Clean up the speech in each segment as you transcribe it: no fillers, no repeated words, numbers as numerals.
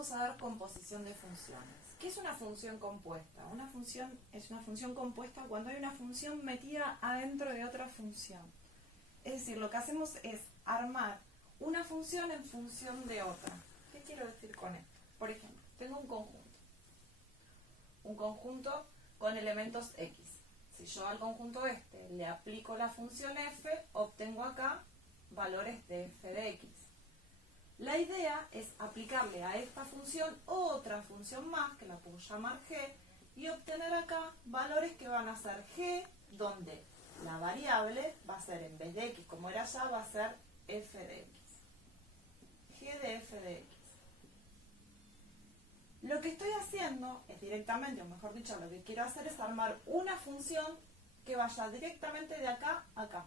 vamos a ver composición de funciones. ¿Qué es una función compuesta? Una función es una función compuesta cuando hay una función metida adentro de otra función. Es decir, lo que hacemos es armar una función en función de otra. ¿Qué quiero decir con esto? Por ejemplo, tengo un conjunto. Un conjunto con elementos X. Si yo al conjunto este le aplico la función f, obtengo acá valores de f de x. La idea es aplicarle a esta función otra función más, que la puedo llamar g, y obtener acá valores que van a ser g, donde la variable va a ser, en vez de x como era ya, va a ser f de x. G de f de x. Lo que estoy haciendo es directamente, o mejor dicho, lo que quiero hacer es armar una función que vaya directamente de acá a acá,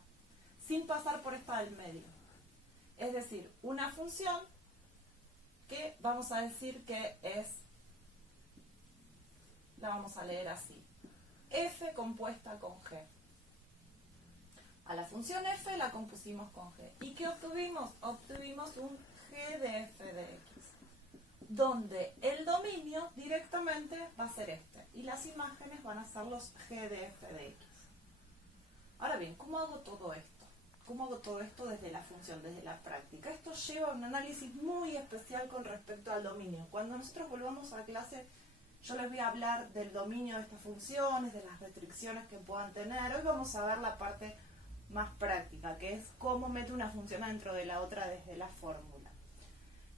sin pasar por esta del medio. Es decir, una función que vamos a decir que es, la vamos a leer así, f compuesta con g. A la función f la compusimos con g. ¿Y qué obtuvimos? Obtuvimos un g de f de x, donde el dominio directamente va a ser este, y las imágenes van a ser los g de f de x. Ahora bien, ¿cómo hago todo esto? ¿Cómo hago todo esto desde la función, desde la práctica? Esto lleva a un análisis muy especial con respecto al dominio. Cuando nosotros volvamos a clase, yo les voy a hablar del dominio de estas funciones, de las restricciones que puedan tener. Hoy vamos a ver la parte más práctica, que es cómo meto una función dentro de la otra desde la fórmula.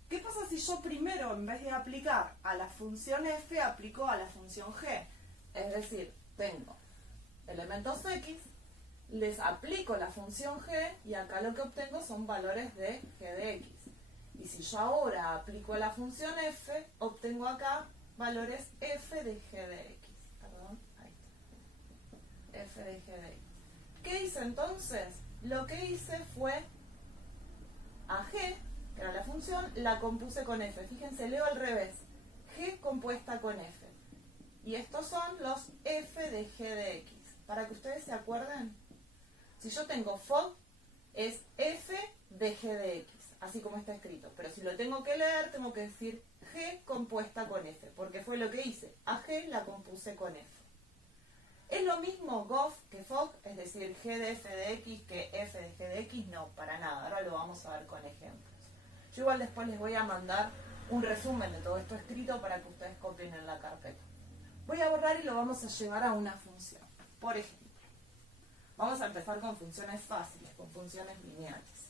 ¿Qué pasa si yo primero, en vez de aplicar a la función f, aplico a la función g? Es decir, tengo elementos x, les aplico la función g y acá lo que obtengo son valores de g de x. Y si yo ahora aplico a la función f, obtengo acá valores f de g de x. Perdón, ahí está. F de g de x. ¿Qué hice entonces? Lo que hice fue a g, que era la función, la compuse con f. Fíjense, leo al revés. G compuesta con f. Y estos son los f de g de x. Para que ustedes se acuerden, si yo tengo fog, es f de g de x, así como está escrito. Pero si lo tengo que leer, tengo que decir g compuesta con f, porque fue lo que hice. A g la compuse con f. ¿Es lo mismo gof que fog, es decir, g de f de x que f de g de x? No, para nada. Ahora lo vamos a ver con ejemplos. Yo igual después les voy a mandar un resumen de todo esto escrito para que ustedes copien en la carpeta. Voy a borrar y lo vamos a llevar a una función. Por ejemplo, vamos a empezar con funciones fáciles, con funciones lineales.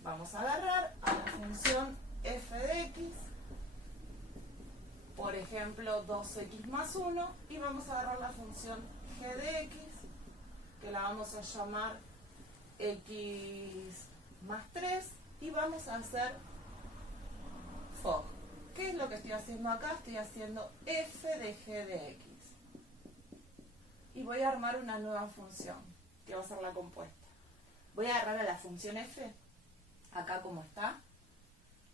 Vamos a agarrar a la función f de x, por ejemplo 2x más 1, y vamos a agarrar la función g de x, que la vamos a llamar x más 3, y vamos a hacer fog. ¿Qué es lo que estoy haciendo acá? Estoy haciendo f de g de x. Y voy a armar una nueva función, que va a ser la compuesta. Voy a agarrar a la función f, acá como está,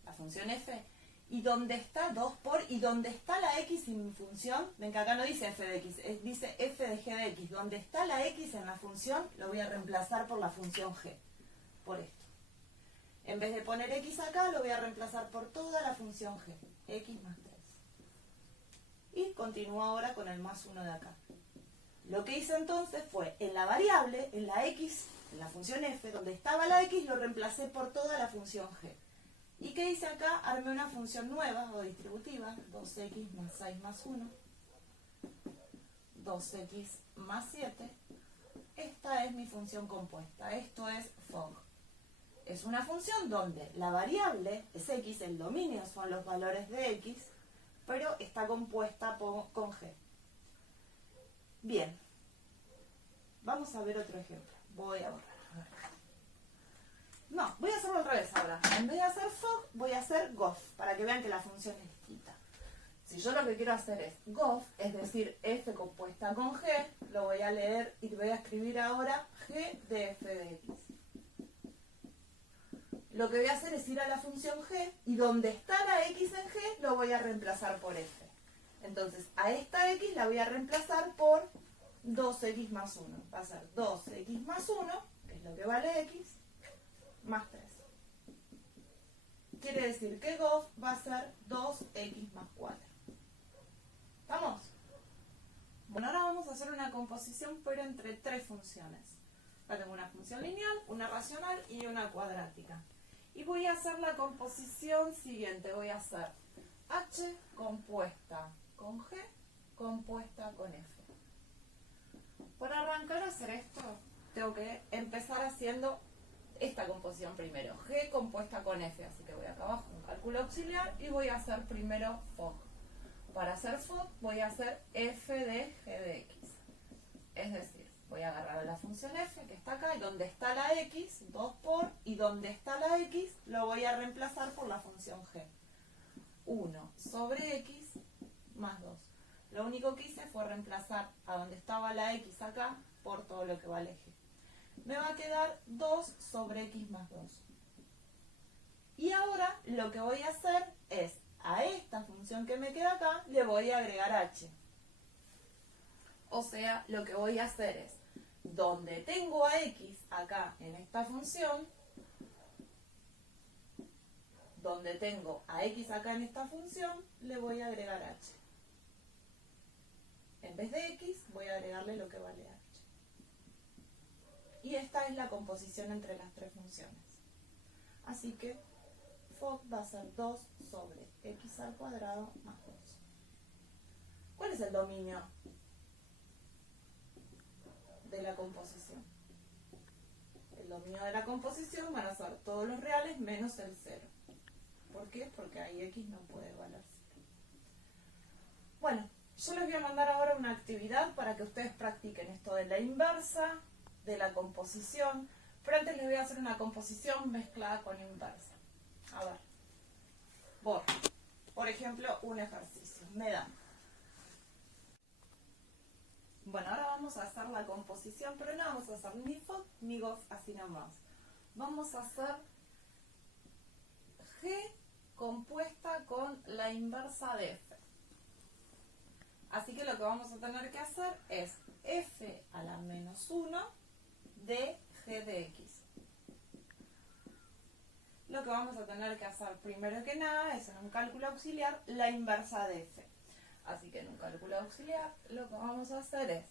la función f, y donde está 2 por, y donde está la x en mi función, ven que acá no dice f de x, dice f de g de x. Donde está la x en la función, lo voy a reemplazar por la función g, por esto. En vez de poner x acá, lo voy a reemplazar por toda la función g, x más 3. Y continúo ahora con el más 1 de acá. Lo que hice entonces fue, en la variable, en la x, en la función f, donde estaba la x, lo reemplacé por toda la función g. ¿Y qué hice acá? Armé una función nueva o distributiva, 2x más 6 más 1, 2x más 7. Esta es mi función compuesta, esto es fog. Es una función donde la variable es x, el dominio son los valores de x, pero está compuesta con g. Bien, vamos a ver otro ejemplo. Voy a borrar. No, voy a hacerlo al revés ahora. En vez de hacer fog, voy a hacer gof, para que vean que la función es distinta. Si yo lo que quiero hacer es gof, es decir, f compuesta con g, lo voy a leer y voy a escribir ahora g de f de x. Lo que voy a hacer es ir a la función g, y donde está la x en g, lo voy a reemplazar por f. Entonces, a esta x la voy a reemplazar por 2x más 1. Va a ser 2x más 1, que es lo que vale x, más 3. quiere decir que gof va a ser 2x más 4. ¿Estamos? Bueno, ahora vamos a hacer una composición, pero entre tres funciones. Acá tengo una función lineal, una racional y una cuadrática. Y voy a hacer la composición siguiente. Voy a hacer h compuesta con g compuesta con f. Para arrancar a hacer esto, tengo que empezar haciendo esta composición primero. G compuesta con f. Así que voy acá abajo, un cálculo auxiliar, y voy a hacer primero FOG. Para hacer FOG voy a hacer f de g de x. Es decir, voy a agarrar la función f que está acá, y donde está la x, 2 por, y donde está la x, lo voy a reemplazar por la función g. 1 sobre x más 2. Lo único que hice fue reemplazar a donde estaba la x acá por todo lo que vale g. Me va a quedar 2 sobre x más 2. Y ahora lo que voy a hacer es, a esta función que me queda acá, le voy a agregar h. O sea, lo que voy a hacer es, donde tengo a x acá en esta función, donde tengo a x acá en esta función, le voy a agregar h. En vez de x, voy a agregarle lo que vale h. Y esta es la composición entre las tres funciones. Así que FOG va a ser 2 sobre x al cuadrado más 2. ¿Cuál es el dominio de la composición? El dominio de la composición van a ser todos los reales menos el 0. ¿Por qué? Porque ahí x no puede valer 0. Bueno, yo les voy a mandar ahora una actividad para que ustedes practiquen esto de la inversa, de la composición, pero antes les voy a hacer una composición mezclada con inversa. A ver, por ejemplo, un ejercicio, me da. Bueno, ahora vamos a hacer la composición, pero no vamos a hacer ni FOG ni GOF así nomás. Vamos a hacer G compuesta con la inversa de F. Así que lo que vamos a tener que hacer es F a la menos 1 de G de X. Lo que vamos a tener que hacer primero que nada es en un cálculo auxiliar la inversa de F. Así que en un cálculo auxiliar lo que vamos a hacer es,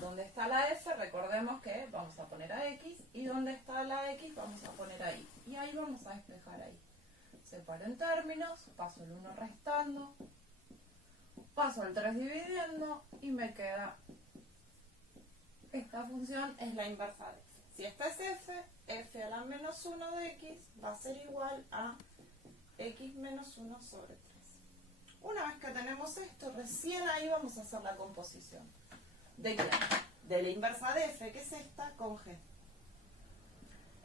donde está la F, recordemos que vamos a poner a X, y donde está la X vamos a poner a Y. Y ahí vamos a despejar ahí. Separo en términos, paso el 1 restando, paso el 3 dividiendo, y me queda, esta función es la inversa de F. Si esta es F, F a la menos 1 de X va a ser igual a X menos 1 sobre 3. Una vez que tenemos esto, recién ahí vamos a hacer la composición. ¿De qué? De la inversa de F, que es esta, con G.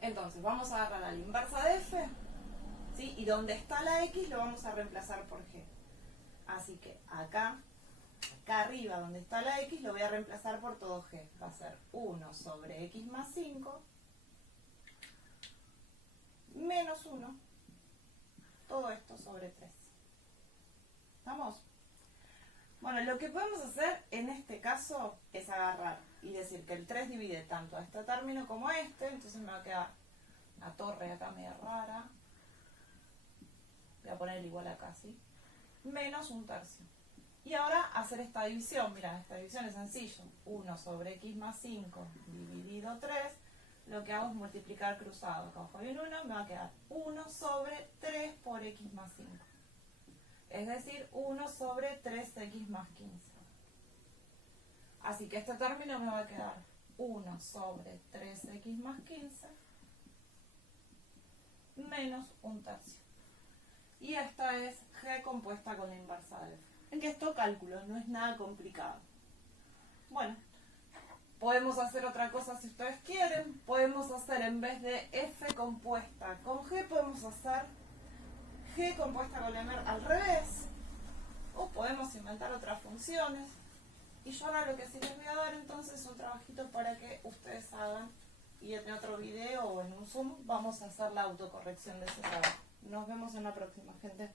Entonces, vamos a agarrar a la inversa de F, ¿sí? Y donde está la X lo vamos a reemplazar por G. Así que acá arriba donde está la X lo voy a reemplazar por todo G. Va a ser 1 sobre X más 5 menos 1, todo esto sobre 3. ¿Estamos? Bueno, lo que podemos hacer en este caso es agarrar y decir que el 3 divide tanto a este término como a este, entonces me va a quedar una torre acá media rara. Voy a poner igual acá, ¿sí? Menos un tercio. Y ahora hacer esta división. Mira, esta división es sencillo. 1 sobre x más 5 dividido 3. Lo que hago es multiplicar cruzado. Acá abajo hay un 1, me va a quedar 1 sobre 3 por x más 5. Es decir, 1 sobre 3x más 15. Así que este término me va a quedar 1 sobre 3x más 15 menos un tercio. Y esta es G compuesta con la inversa de F. En que esto cálculo, no es nada complicado. Bueno, podemos hacer otra cosa si ustedes quieren. Podemos hacer, en vez de F compuesta con G, podemos hacer G compuesta con la al revés. O podemos inventar otras funciones. Y yo ahora lo que sí les voy a dar entonces es un trabajito para que ustedes hagan. Y en otro video o en un Zoom vamos a hacer la autocorrección de ese trabajo. Nos vemos en la próxima, gente.